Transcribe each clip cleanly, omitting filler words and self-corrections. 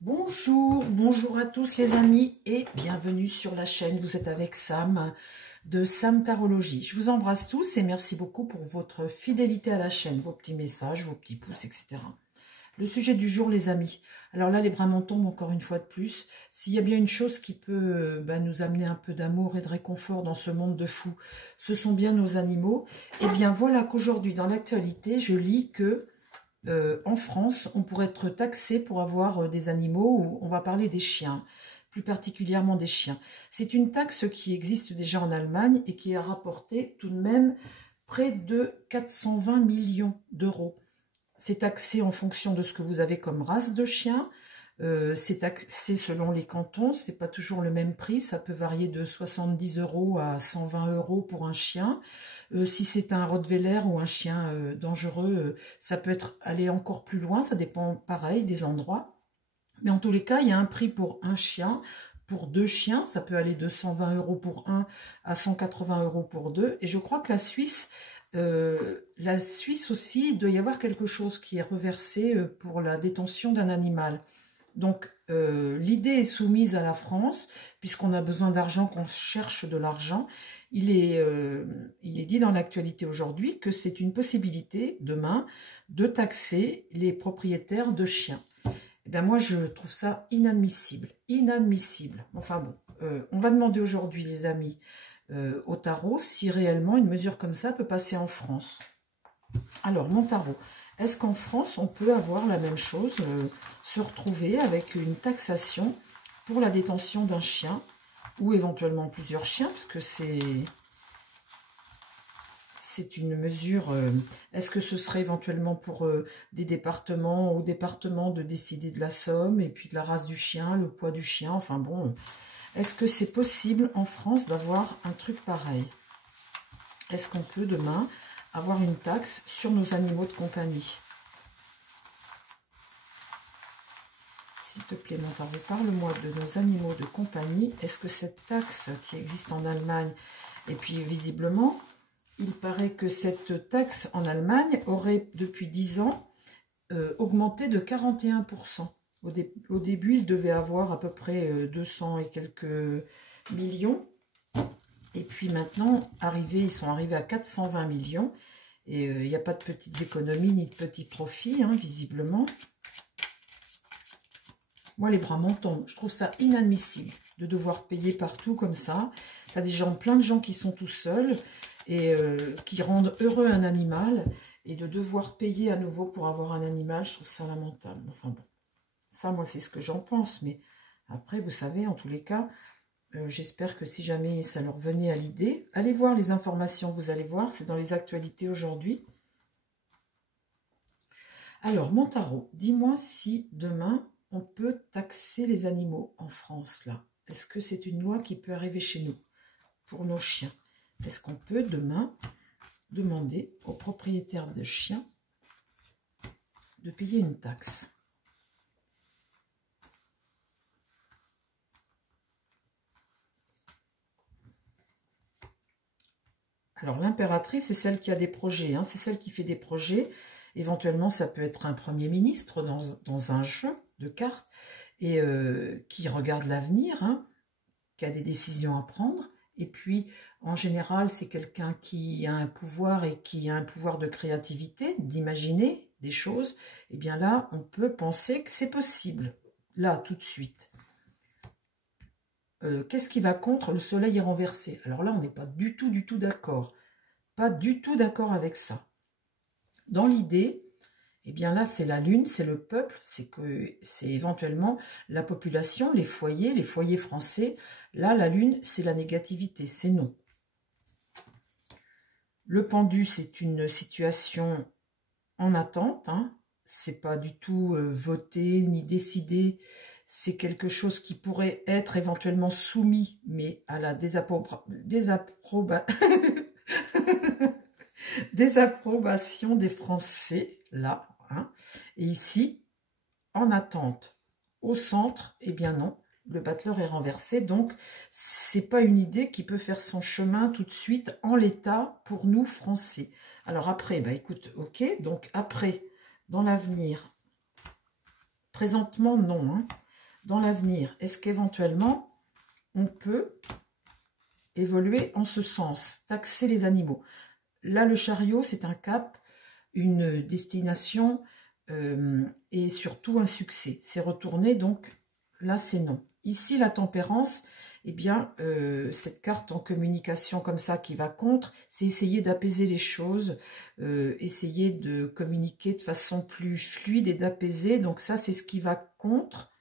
Bonjour, bonjour à tous les amis et bienvenue sur la chaîne. Vous êtes avec Sam de Sam Tarologie. Je vous embrasse tous et merci beaucoup pour votre fidélité à la chaîne, vos petits messages, vos petits pouces, etc. Le sujet du jour, les amis. Alors là, les bras m'en tombent encore une fois de plus. S'il y a bien une chose qui peut nous amener un peu d'amour et de réconfort dans ce monde de fous, ce sont bien nos animaux. Et bien voilà qu'aujourd'hui, dans l'actualité, je lis que en France, on pourrait être taxé pour avoir des animaux, ou on va parler des chiens, plus particulièrement des chiens. C'est une taxe qui existe déjà en Allemagne et qui a rapporté tout de même près de 420 millions d'euros. C'est taxé en fonction de ce que vous avez comme race de chien. C'est taxé selon les cantons, c'est pas toujours le même prix, ça peut varier de 70 € à 120 € pour un chien. Si c'est un Rottweiler ou un chien dangereux, ça peut aller encore plus loin, ça dépend pareil des endroits. Mais en tous les cas, il y a un prix pour un chien. Pour deux chiens, ça peut aller de 120 € pour un à 180 € pour deux. Et je crois que la Suisse aussi, il doit y avoir quelque chose qui est reversé pour la détention d'un animal. Donc, l'idée est soumise à la France, puisqu'on a besoin d'argent, qu'on cherche de l'argent. Il est dit dans l'actualité aujourd'hui que c'est une possibilité, demain, de taxer les propriétaires de chiens. Eh bien, moi, je trouve ça inadmissible. Inadmissible. Enfin bon, on va demander aujourd'hui, les amis, au tarot, si réellement une mesure comme ça peut passer en France. Alors, mon tarot, est-ce qu'en France, on peut avoir la même chose, se retrouver avec une taxation pour la détention d'un chien, ou éventuellement plusieurs chiens, parce que c'est une mesure... est-ce que ce serait éventuellement pour des départements, au département de décider de la somme, et puis de la race du chien, le poids du chien, enfin bon... Est-ce que c'est possible en France d'avoir un truc pareil? Est-ce qu'on peut demain avoir une taxe sur nos animaux de compagnie? S'il te plaît, mon tarot, parle-moi de nos animaux de compagnie. Est-ce que cette taxe qui existe en Allemagne, et puis visiblement, il paraît que cette taxe en Allemagne aurait depuis 10 ans augmenté de 41%. Au début, il devait avoir à peu près 200 et quelques millions. Et puis maintenant, ils sont arrivés à 420 millions. Et il n'y a pas de petites économies ni de petits profits, hein, visiblement. Moi, les bras m'en tombent. Je trouve ça inadmissible de devoir payer partout comme ça. Tu as plein de gens qui sont tout seuls et qui rendent heureux un animal. Et de devoir payer à nouveau pour avoir un animal, je trouve ça lamentable. Enfin bon. Ça, moi, c'est ce que j'en pense. Mais après, vous savez, en tous les cas, j'espère que si jamais ça leur venait à l'idée, allez voir les informations, vous allez voir, c'est dans les actualités aujourd'hui. Alors, mon tarot, dis-moi si demain, on peut taxer les animaux en France, là. Est-ce que c'est une loi qui peut arriver chez nous, pour nos chiens? Est-ce qu'on peut demain demander aux propriétaires de chiens de payer une taxe? Alors, l'impératrice, c'est celle qui a des projets, hein, c'est celle qui fait des projets. Éventuellement, ça peut être un premier ministre dans un jeu de cartes et qui regarde l'avenir, hein, qui a des décisions à prendre. Et puis, en général, c'est quelqu'un qui a un pouvoir et qui a un pouvoir de créativité, d'imaginer des choses. Et bien là, on peut penser que c'est possible, là, tout de suite. Qu'est-ce qui va contre? Le soleil est renversé. Alors là, on n'est pas du tout d'accord. Pas du tout d'accord avec ça. Dans l'idée, eh bien là, c'est la lune, c'est le peuple, c'est éventuellement la population, les foyers français. Là, la lune, c'est la négativité, c'est non. Le pendu, c'est une situation en attente, hein. C'est pas du tout voté ni décidé. C'est quelque chose qui pourrait être éventuellement soumis, mais à la désapprobation des Français, là. Hein. Et ici, en attente, au centre, eh bien non, le battleur est renversé. Donc, c'est pas une idée qui peut faire son chemin tout de suite en l'état pour nous, Français. Alors après, bah écoute, ok, donc après, dans l'avenir, présentement, non, hein. dans l'avenir, est-ce qu'éventuellement, on peut évoluer en ce sens, taxer les animaux? Là, le chariot, c'est un cap, une destination et surtout un succès. C'est retourné, donc là, c'est non. Ici, la tempérance, eh bien, cette carte en communication comme ça qui va contre, c'est essayer d'apaiser les choses, essayer de communiquer de façon plus fluide et d'apaiser. Donc ça, c'est ce qui va contre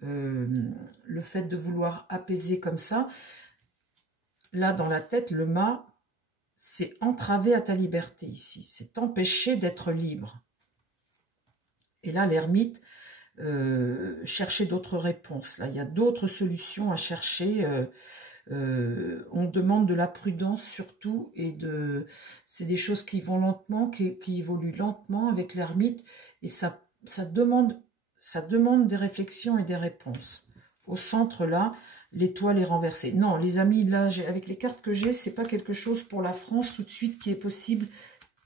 le fait de vouloir apaiser comme ça. Là, dans la tête, le mât, c'est entraver à ta liberté ici. C'est t'empêcher d'être libre. Et là, l'ermite, chercher d'autres réponses. Là, il y a d'autres solutions à chercher. On demande de la prudence surtout. Et c'est des choses qui vont lentement, qui évoluent lentement avec l'ermite. Et ça demande des réflexions et des réponses. Au centre, là, l'étoile est renversée. Non, les amis, là, avec les cartes que j'ai, c'est pas quelque chose pour la France tout de suite qui est possible,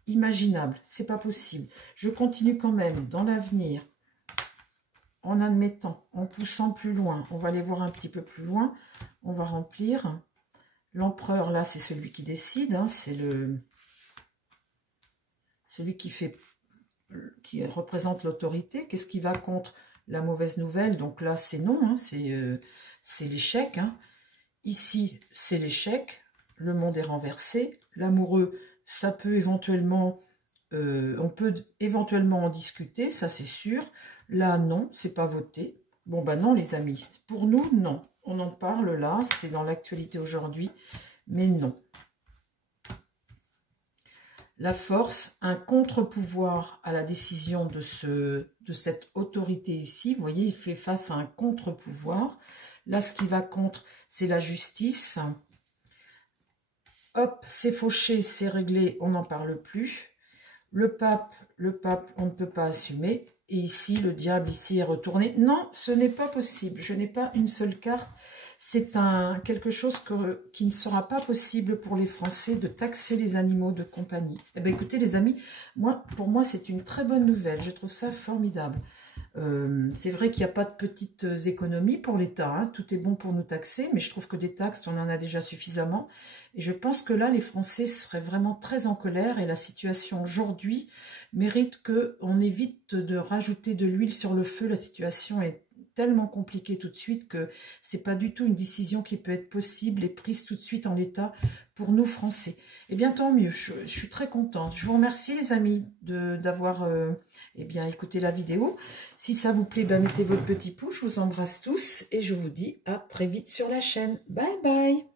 imaginable. C'est pas possible. Je continue quand même dans l'avenir, en admettant, en poussant plus loin. On va aller voir un petit peu plus loin. On va remplir. L'empereur, là, c'est celui qui décide. Hein, c'est celui qui représente l'autorité. Qu'est-ce qui va contre la mauvaise nouvelle? Donc là, c'est non. Hein, c'est l'échec. Hein. Ici, c'est l'échec. Le monde est renversé. L'amoureux, ça peut éventuellement... on peut éventuellement en discuter, ça c'est sûr. Là, non, c'est pas voté. Bon, ben non, les amis. Pour nous, non. On en parle là, c'est dans l'actualité aujourd'hui, mais non. La force, un contre-pouvoir à la décision de cette autorité ici. Vous voyez, il fait face à un contre-pouvoir. Là, ce qui va contre, c'est la justice. Hop, c'est fauché, c'est réglé, on n'en parle plus. Le pape, on ne peut pas assumer. Et ici, le diable, ici, est retourné. Non, ce n'est pas possible. Je n'ai pas une seule carte. C'est quelque chose qui ne sera pas possible pour les Français de taxer les animaux de compagnie. Eh bien, écoutez, les amis, pour moi, c'est une très bonne nouvelle. Je trouve ça formidable. C'est vrai qu'il n'y a pas de petites économies pour l'État, hein. Tout est bon pour nous taxer, mais je trouve que des taxes, on en a déjà suffisamment. Et je pense que là, les Français seraient vraiment très en colère et la situation aujourd'hui mérite qu'on évite de rajouter de l'huile sur le feu. La situation est tellement compliquée tout de suite que c'est pas du tout une décision qui peut être possible et prise tout de suite en l'état pour nous Français. Eh bien, tant mieux, je suis très contente. Je vous remercie les amis d'avoir écouté la vidéo. Si ça vous plaît, mettez votre petit pouce, je vous embrasse tous et je vous dis à très vite sur la chaîne. Bye bye.